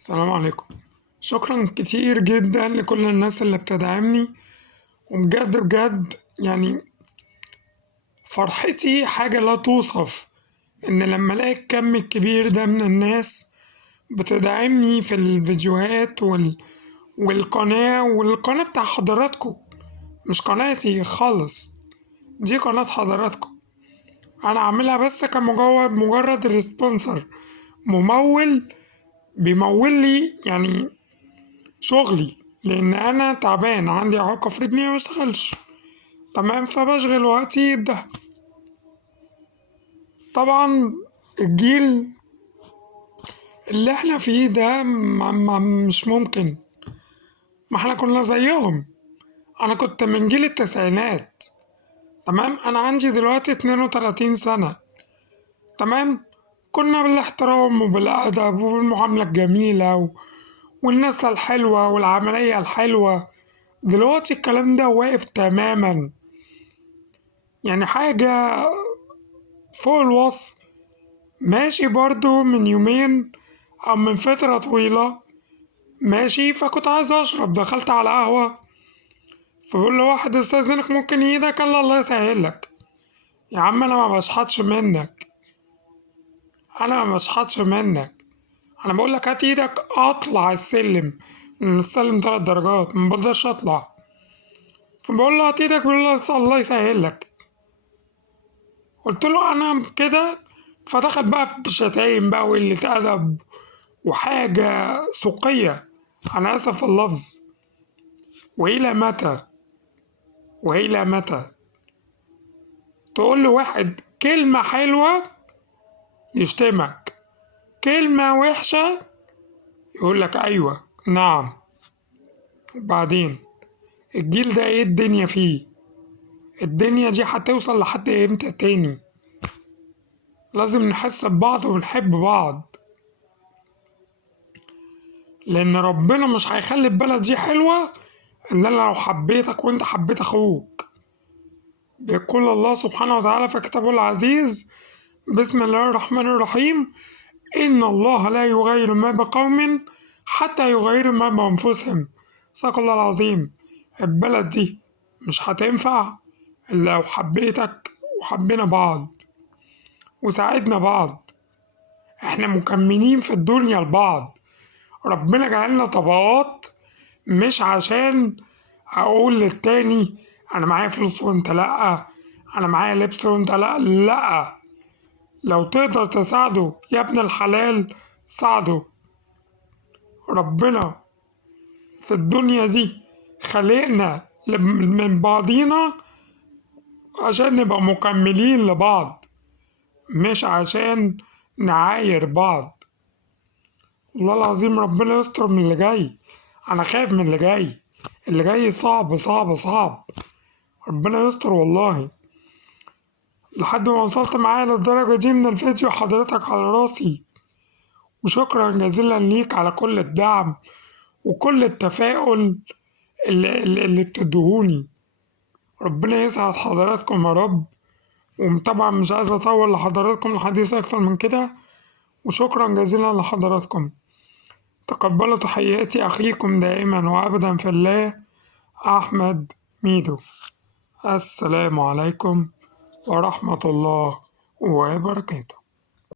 السلام عليكم. شكرا كتير جدا لكل الناس اللي بتدعمني، وبجد بجد يعني فرحتي حاجة لا توصف، إن لما ألاقي الكم الكبير ده من الناس بتدعمني في الفيديوهات والقناة بتاع حضراتكم، مش قناتي خالص، دي قناة حضراتكم. أنا عاملها بس مجرد ريسبونسر، ممول بيمول لي يعني شغلي، لأن أنا تعبان عندي إعاقة في رجلي مبشتغلش. تمام، فبشغل وقتي بده. طبعا الجيل اللي احنا فيه ده مش ممكن، ما احنا كنا زيهم. أنا كنت من جيل التسعينات. تمام، أنا عندي دلوقتي 32 سنة. تمام، كنا بالاحترام وبالأدب وبالمعاملة الجميلة والناس الحلوة والعملية الحلوة. دلوقتي الكلام ده واقف تماما، يعني حاجة فوق الوصف. ماشي برضو من يومين أو من فترة طويلة ماشي، فكنت عايز أشرب، دخلت على قهوة، فبقول له واحد استأذنك ممكن إيدك؟ قال الله يسهلك. يا عم أنا ما بشحتش منك، أنا ما بشحتش منك، أنا بقول لك هات إيدك أطلع السلم، من السلم 3 درجات مبقدرش أطلع، فبقول له هات إيدك، بيقول له الله يسهلك. قلت له أنا كده، فدخل بقى بشتايم بقى وقلة أدب وحاجة سوقية، أنا آسف في اللفظ. وإلى متى؟ وإلى متى تقول لواحد كلمة حلوة يشتمك، كلمة وحشة يقول لك أيوة نعم؟ وبعدين الجيل ده إيه الدنيا فيه؟ الدنيا دي هتوصل لحد إمتى تاني؟ لازم نحس ببعض ونحب بعض، لأن ربنا مش هيخلي البلد دي حلوة إلا أنا لو حبيتك وأنت حبيت أخوك. بيقول الله سبحانه وتعالى في كتابه العزيز: بسم الله الرحمن الرحيم، إن الله لا يغير ما بقوم حتى يغيروا ما بأنفسهم. صدق الله العظيم. البلد دي مش هتنفع إلا لو حبيتك وحبينا بعض وساعدنا بعض. احنا مكملين في الدنيا لبعض. ربنا جعلنا طبقات، مش عشان أقول للتاني أنا معايا فلوس وأنت لأ، أنا معايا لبس وأنت لأ. لأ، لو تقدر تساعده يا ابن الحلال ساعده. ربنا في الدنيا دي خلقنا من بعضينا عشان نبقى مكملين لبعض، مش عشان نعاير بعض. والله العظيم ربنا يستر من اللي جاي، أنا خايف من اللي جاي. اللي جاي صعب صعب صعب، ربنا يستر والله. لحد ما وصلت معايا للدرجة دي من الفيديو، حضرتك على راسي، وشكرا جزيلا ليك على كل الدعم وكل التفاؤل اللي بتدهوني. ربنا يسعد حضراتكم يا رب. وطبعا مش عايز أطول لحضراتكم الحديث أكتر من كده، وشكرا جزيلا لحضراتكم. تقبلوا تحياتي أخيكم دائما وأبدا في الله، أحمد ميدو. السلام عليكم ورحمة الله وبركاته.